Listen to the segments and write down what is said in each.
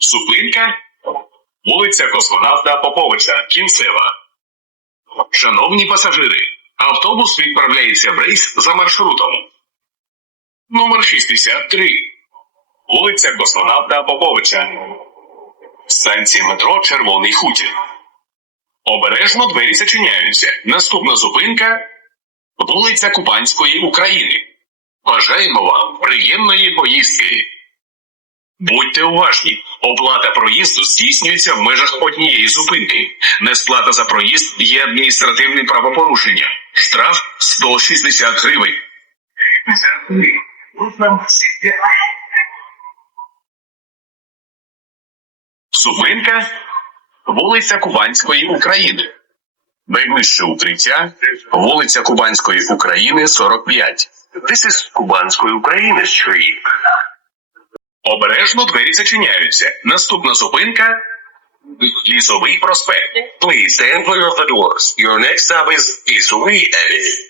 Зупинка. Вулиця Космонавта Поповича. Кінцева. Шановні пасажири, автобус відправляється в рейс за маршрутом. Номер 63. Вулиця Космонавта Поповича. Станція метро Червоний Хутір. Обережно двері зачиняються. Наступна зупинка вулиця Кубанської України. Бажаємо вам приємної поїздки. Будьте уважні, оплата проїзду здійснюється в межах однієї зупинки. Несплата за проїзд є адміністративним правопорушенням. Штраф 160 гривень. Зупинка вулиця Кубанської України. Найближче укриття вулиця Кубанської України 45. This is Кубанської України Street. Обережно двері зачиняються. Наступна зупинка Лісовий проспект. Please stand clear the doors. Your next stop is Лісовий Avenue.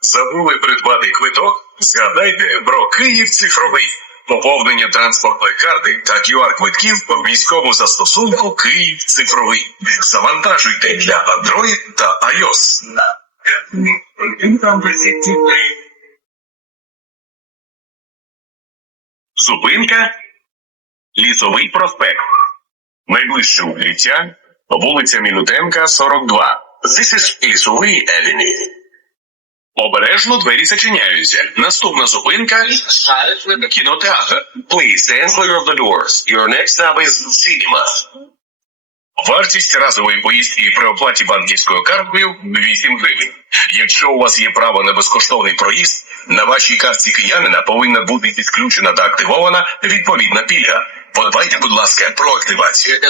Забули придбати квиток? Згадайте про Київ цифровий. Поповнення транспортної карти та QR-квитків в міському застосунку Київ цифровий. Завантажуйте для Android та iOS. Зупинка Лісовий проспект. Найближче укриття вулиця Мінутенка, 42. This is Лісовий Avenue. Обережно двері зачиняються. Наступна зупинка кінотеатр. Please stand clear of the doors. Your next stop is cinema. Вартість разової поїздки при оплаті банківською карткою 8 гривень. Якщо у вас є право на безкоштовний проїзд, на вашій картці киянина повинна бути підключена та активована відповідна пільга. Подбайте, будь ласка, про активацію.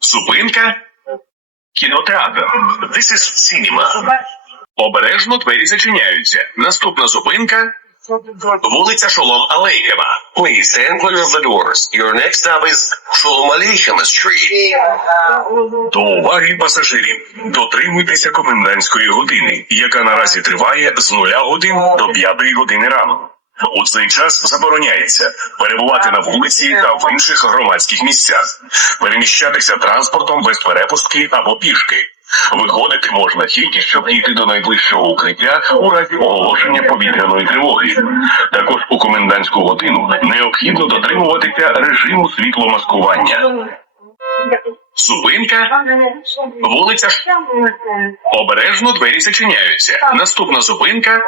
Зупинка кінотеатр. This is cinema. Обережно двері зачиняються. Наступна зупинка вулиця Шолом Алейхема. Please of the doors. Your next stop is Шолом Алейхема Street. До уваги пасажирів. Дотримуйтеся комендантської години, яка наразі триває з 0 годин до 5 години ранку. У цей час забороняється перебувати на вулиці та в інших громадських місцях, переміщатися транспортом без перепустки або пішки. Виходити можна тільки, щоб дійти до найближчого укриття у разі оголошення повітряної тривоги. Також у комендантську годину необхідно дотримуватися режиму світломаскування. Зупинка вулиця Обережно двері зачиняються. Наступна зупинка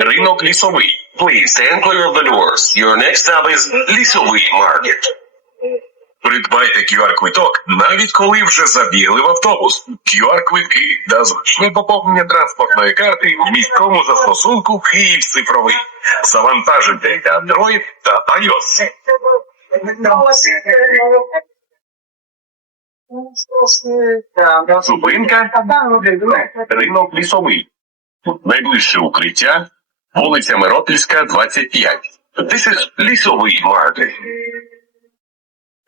ринок лісовий. Please stand clear of the doors. Your next stop is лісовий маркет. Придбайте QR-квиток, навіть коли вже забігли в автобус. QR-квитки та зручне поповнення транспортної карти в міському застосунку Київ цифровий. Завантажуйте Android та iOS. Зупинка ринок лісовий. Найближче укриття вулиця Миропільська, 25. This is лісовий маркет.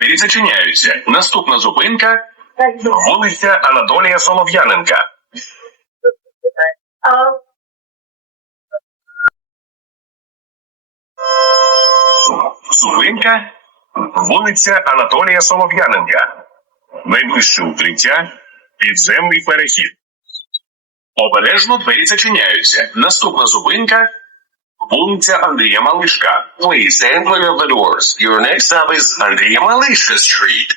Двері. Наступна зупинка вулиця Анатолія Солов'яненка. Зупинка вулиця Анатолія Солов'яненка. Найближче укриття підземний перехід. Обережно двері зачиняються. Наступна зупинка вулиця Андрія Малишка. Please clear the doors. Your next stop is Андрія Малишка Street.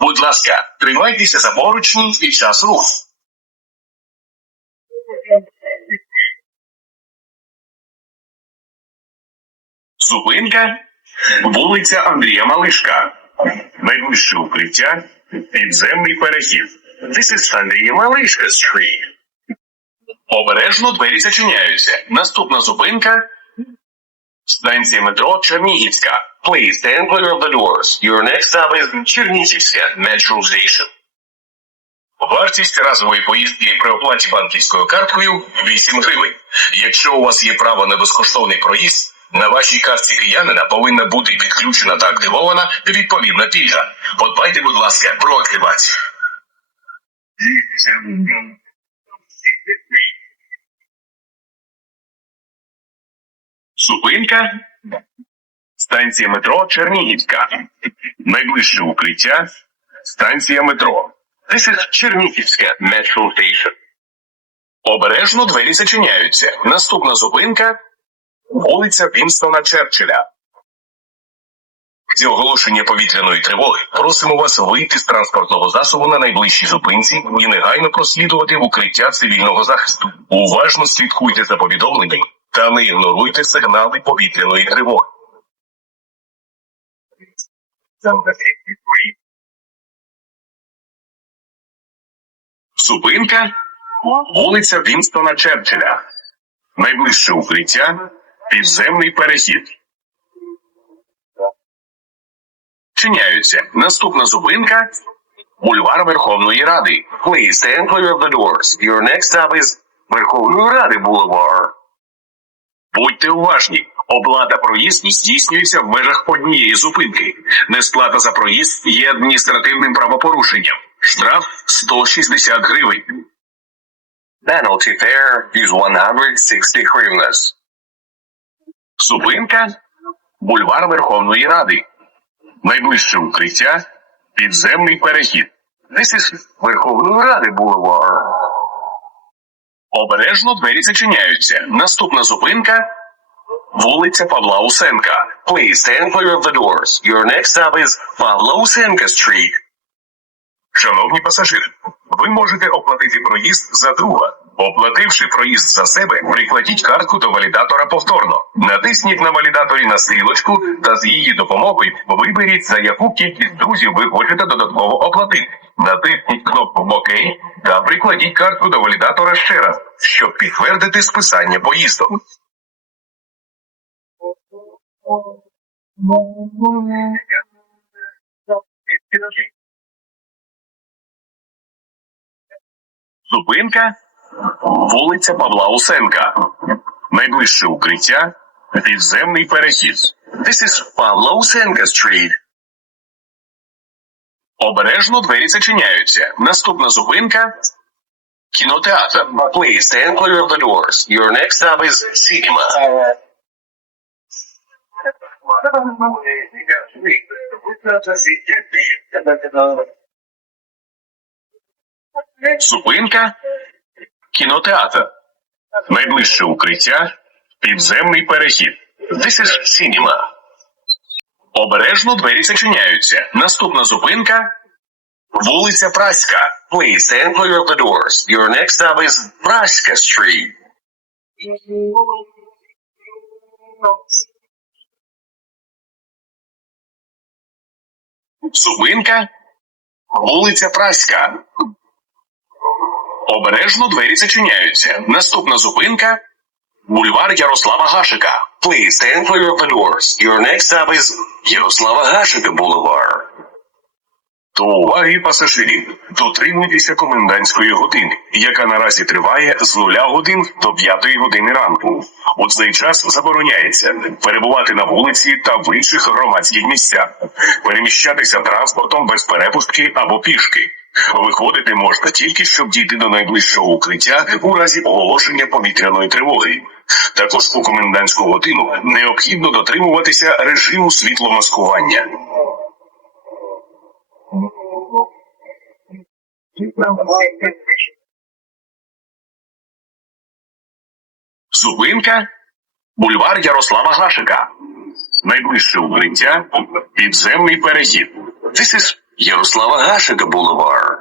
Будь ласка, тримайтеся за поручні під час руху. Зупинка вулиця Андрія Малишка. Найближче укриття підземний перехід. This is Андрія Малишка Street. Обережно двері зачиняються. Наступна зупинка станція метро Чернігівська. Please stand clear of the doors. Your next stop is Чернігівська Metro Station. Вартість разової поїздки при оплаті банківською карткою 8 гривень. Якщо у вас є право на безкоштовний проїзд, на вашій картці киянина повинна бути підключена та активована відповідна пільга. Подбайте, будь ласка, про активацію. Зупинка. Станція метро Чернігівська. Найближче укриття. Станція метро. This is Чернігівська Metro Station. Обережно двері зачиняються. Наступна зупинка вулиця Вінстона Черчилля. Зі оголошення повітряної тривоги просимо вас вийти з транспортного засобу на найближчій зупинці і негайно прослідувати в укриття цивільного захисту. Уважно слідкуйте за повідомленнями та не ігноруйте сигнали повітряної тривоги. Зупинка вулиця Вінстона Черчилля. Найближче укриття підземний перехід. Чиняються. Наступна зупинка бульвар Верховної Ради. Please stand of the doors. Your next stop is Верховної Ради Boulevard. Будьте уважні. Оплата проїзду здійснюється в межах однієї зупинки. Несплата за проїзд є адміністративним правопорушенням. Штраф 160 гривень. Penalty fare is 160 hryvnias. Зупинка бульвар Верховної Ради. Найближче укриття підземний перехід. This is Верховної Ради Boulevard. Обережно двері зачиняються. Наступна зупинка вулиця Павла Усенка. Please stand clear of the doors. Your next stop is Павла Усенка Street. Шановні пасажири, ви можете оплатити проїзд за друга. Оплативши проїзд за себе, прикладіть картку до валідатора повторно. Натисніть на валідаторі на стрілочку та з її допомогою виберіть, за яку кількість друзів ви хочете додатково оплатити. Натисніть кнопку ОК та прикладіть картку до валідатора ще раз, щоб підтвердити списання поїздок. Зупинка вулиця Павла Усенка. Найближче укриття підземний перехід. This is Павла Усенка Street. Обережно двері зачиняються. Наступна зупинка кінотеатр. Please stand clear of the doors. Your next stop is cinema. Зупинка кінотеатр. Найближче укриття підземний перехід. This is cinema. Обережно двері зачиняються. Наступна зупинка вулиця Праська. Please stand clear of the doors. Your next stop is Праська Street. Зупинка вулиця Праська. Обережно двері зачиняються. Наступна зупинка бульвар Ярослава Гашика. Please stand clear of the doors. Your next stop is Ярослава Гашика Boulevard. До уваги пасажирів. Дотримуйтеся комендантської години, яка наразі триває з 0 годин до 5 години ранку. У цей час забороняється перебувати на вулиці та в інших громадських місцях, переміщатися транспортом без перепустки або пішки. Виходити можна тільки щоб дійти до найближчого укриття у разі оголошення повітряної тривоги. Також у комендантську годину необхідно дотримуватися режиму світломаскування. Зупинка бульвар Ярослава Гашика. Найближче укриття підземний перехід. This is Ярослава Гашика Boulevard.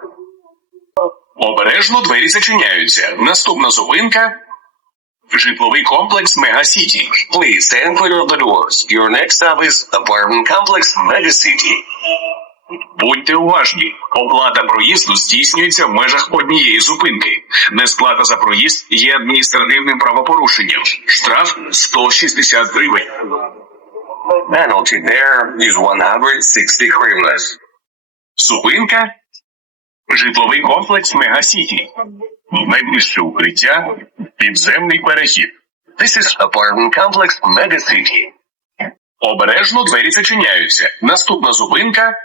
Обережно двері зачиняються. Наступна зупинка житловий комплекс Мега Сіті. Please of the doors. Your next stop is apartment complex Mega City. Будьте уважні. Оплата проїзду здійснюється в межах однієї зупинки. Несплата за проїзд є адміністративним правопорушенням. Штраф 160 гривень. Penalty there is 160 hryvnias. Зупинка житловий комплекс Мега Сіті. Найближче укриття Підземний перехід. This is apartment complex Mega City. Обережно двері зачиняються. Наступна зупинка.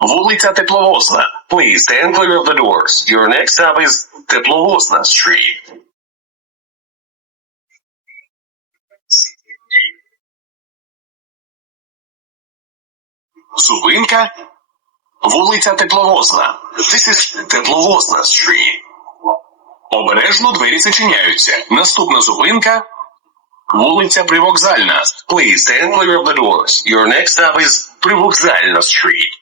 Вулиця Тепловозна. Please stand clear of the doors. Your next stop is Тепловозна Street. Зупинка. Вулиця Тепловозна. This is Тепловозна Street. Обережно двері зачиняються. Наступна зупинка. Вулиця Привокзальна. Please stand clear of the doors. Your next stop is Привокзальна Street.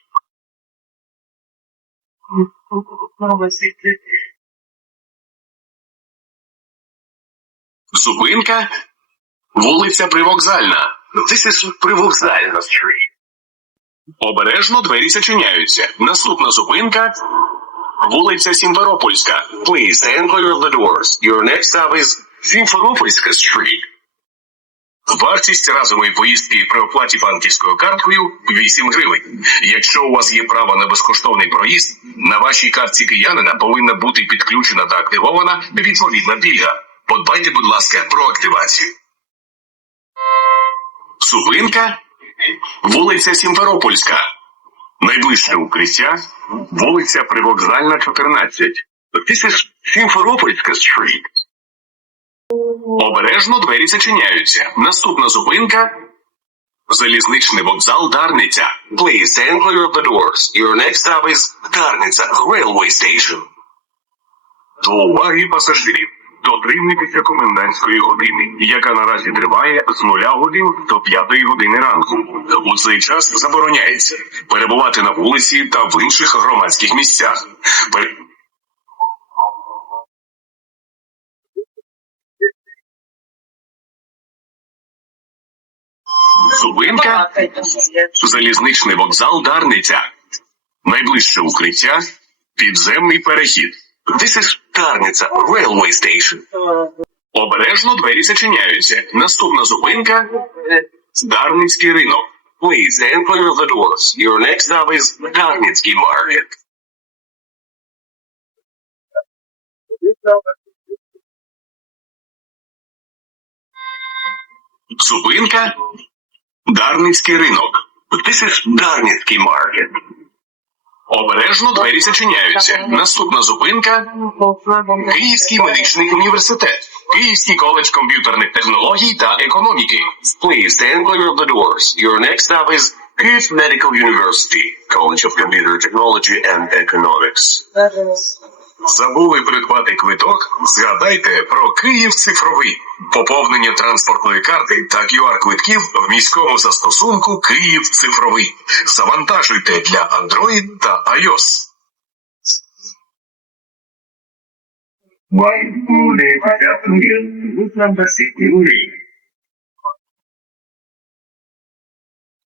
Зупинка. Вулиця Привокзальна. This is Привокзальна Street. Обережно двері зачиняються. Наступна зупинка. Вулиця Сімферопольська. Please stand clear the doors. Your next stop is Сімферопольська Street. Вартість разової поїздки при оплаті банківською карткою 8 гривень. Якщо у вас є право на безкоштовний проїзд, на вашій картці киянина повинна бути підключена та активована відповідна пільга. Подбайте, будь ласка, про активацію. Зупинка. Вулиця Сімферопольська. Найближче укриття. Вулиця Привокзальна, 14. This is Сімферопольська Street. Обережно двері зачиняються. Наступна зупинка. Залізничний вокзал Дарниця. Please stand clear of the doors. Your next stop is Дарниця Railway Station. До уваги пасажирів. Дотримуйтеся комендантської години, яка наразі триває з 0 годин до 5 години ранку. У цей час забороняється перебувати на вулиці та в інших громадських місцях. Пер- Зупинка залізничний вокзал Дарниця. Найближче укриття підземний перехід. This is Дарниця Railway Station. Обережно двері зачиняються. Наступна зупинка Дарницький ринок. Please of the doors. Your next stop is Дарницький market. Зупинка Дарницький ринок. This is Дарницький market. Обережно двері зачиняються. Наступна зупинка Київський медичний університет. Київський коледж комп'ютерних технологій та економіки. Please stand clear of the doors. Your next stop is Kyiv Medical University, College of Computer Technology and Economics. Забули придбати квиток? Згадайте про Київ цифровий. Поповнення транспортної карти та QR-квитків в міському застосунку Київ цифровий. Завантажуйте для Android та iOS.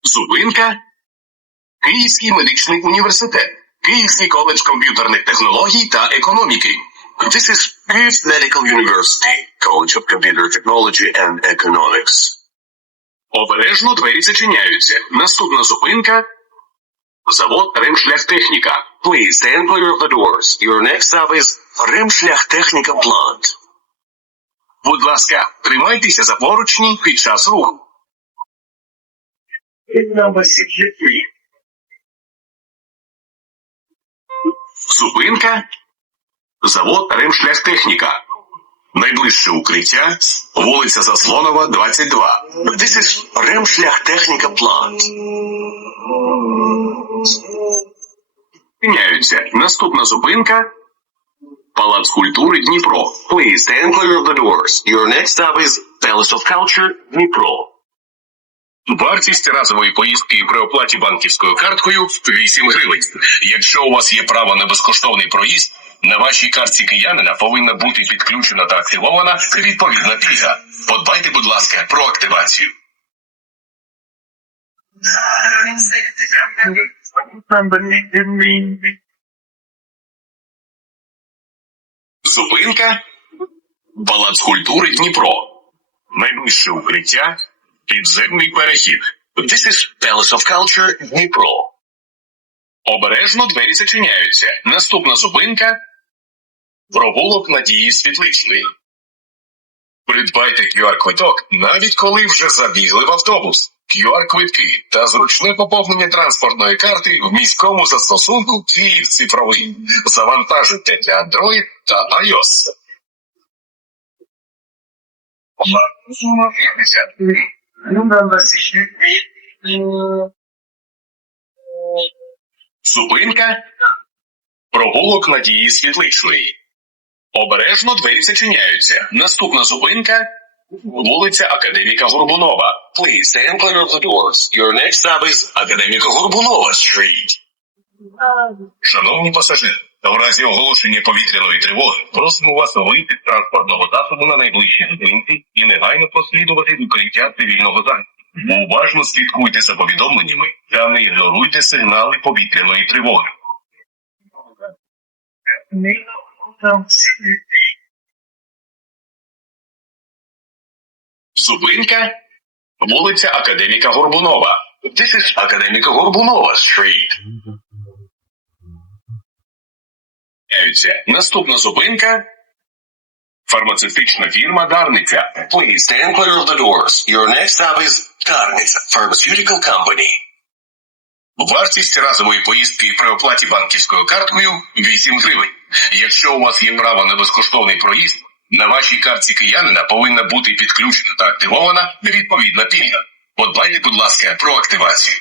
Зупинка Київський медичний університет. Київський коледж комп'ютерних технологій та економіки. This is Kyiv Medical University, College of Computer Technology and Economics. Обережно двері зачиняються. Наступна зупинка Завод Римшляхтехніка. Please stand clear the doors. Your next stop is Римшляхтехніка Plant. Будь ласка, тримайтеся за поручні під час руху. Зупинка. Завод Римшляхтехніка. Найближче укриття вулиця Заслонова, 22. This is Римшляхтехніка Plant. Міняються. Наступна зупинка Палац культури Дніпро. Please stand clear of the doors. Your next stop is Palace of Culture Дніпро. Вартість разової поїздки при оплаті банківською карткою 8 гривень. Якщо у вас є право на безкоштовний проїзд, на вашій картці киянина повинна бути підключена та активована відповідна пільга. Подбайте, будь ласка, про активацію. Зупинка Палац культури Дніпро. Найближче укриття підземний перехід. This is Palace of Culture Дніпро. Обережно двері зачиняються. Наступна зупинка Провулок Надії Світличної. Придбайте QR-квиток, навіть коли вже забігли в автобус. QR-квитки та зручне поповнення транспортної карти в міському застосунку Київ цифровий. Завантажуйте для Android та iOS. Зупинка. Провулок Надії Світличної. Обережно двері зачиняються. Наступна зупинка. Вулиця Академіка Горбунова. Please stand clear of the doors. Your next stop is Академіка Горбунова Street. Шановні пасажири, в разі оголошення повітряної тривоги просимо вас вийти з транспортного засобу на найближчі зупинці і негайно прослідувати в укриття цивільного захисту. Уважно слідкуйте за повідомленнями та не ігноруйте сигнали повітряної тривоги. Зупинка. Вулиця Академіка Горбунова. This is Академіка Горбунова Street. Наступна зупинка. Фармацевтична фірма Дарниця. Please stand clear of the doors. Your next stop is Darниця Pharmaceutical Company. Вартість разової поїздки при оплаті банківською карткою 8 гривень. Якщо у вас є право на безкоштовний проїзд, на вашій картці киянина повинна бути підключена та активована відповідна пільга. Подбайте, будь ласка, про активацію.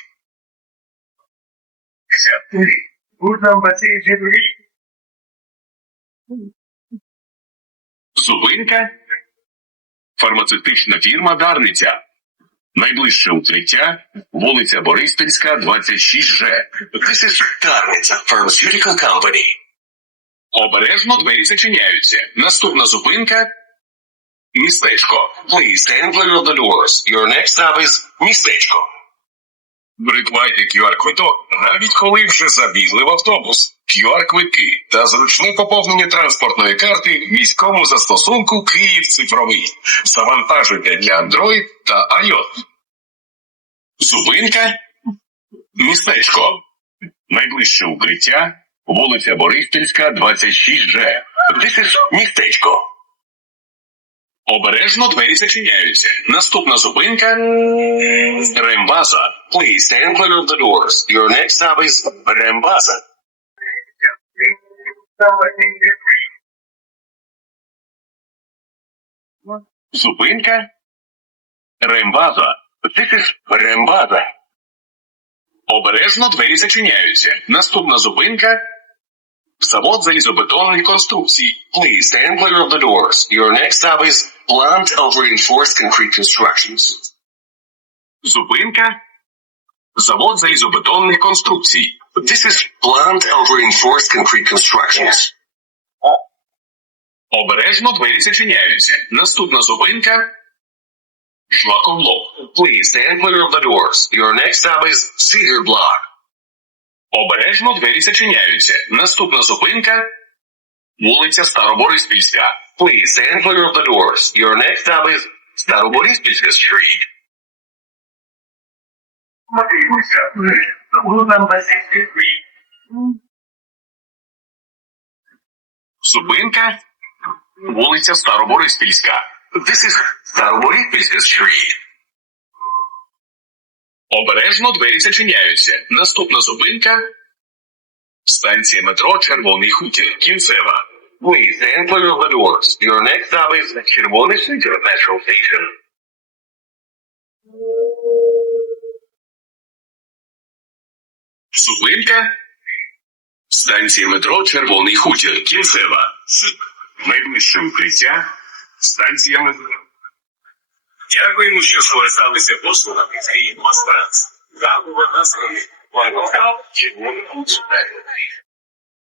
Зупинка. Фармацевтична фірма Дарниця. Найближче укриття вулиця Бориспільська, 26Ж. This is Дарниця Pharmaceutical Company. Обережно двері зачиняються. Наступна зупинка. Містечко. Please stand clear of the doors. Your next stop is містечко. Придбайте QR-квиток, навіть коли вже забігли в автобус. QR-квитки та зручне поповнення транспортної карти в міському застосунку Київ цифровий. Завантажуйте для Android та iOS. Зупинка. Містечко. Найближче укриття. Вулиця Бориспільська, 26Ж. This містечко. Обережно двері зачиняються. Наступна зупинка. Рембаза. Please stand of the doors. Your next stop is Рембаза. Зупинка. Рембаза. This is Рембаза. Обережно двері зачиняються. Наступна зупинка. Завод залізобетонної конструкції. Please stand clear of the doors. Your next stop is Plant of Reinforced Concrete Constructions. Зупинка. Завод залізобетонних конструкцій. This is Plant of Reinforced Concrete Constructions. Обережно двері зачиняються. Наступна зупинка. Шлакоблок. Please stand clear of the doors. Your next stop is Cedar Block. Обережно двері зачиняються. Наступна зупинка. Вулиця Старобориспільська. Please stand clear of the doors. Your next stop is Старобориспільська Street. Зупинка. Вулиця Старобориспільська. This is Старобориспільська Street. Обережно двері зачиняються. Наступна зупинка. Станція метро Червоний Хутір. Кінцева. Please of the doors. Your next stop is Червоний Metro Station. Зупинка. Станція метро Червоний Хутір. Кінцева. Найближче укриття. Станція метро. Дякуємо, що скористалися послугами Київ Мастранс. Дякую нас. Хутір.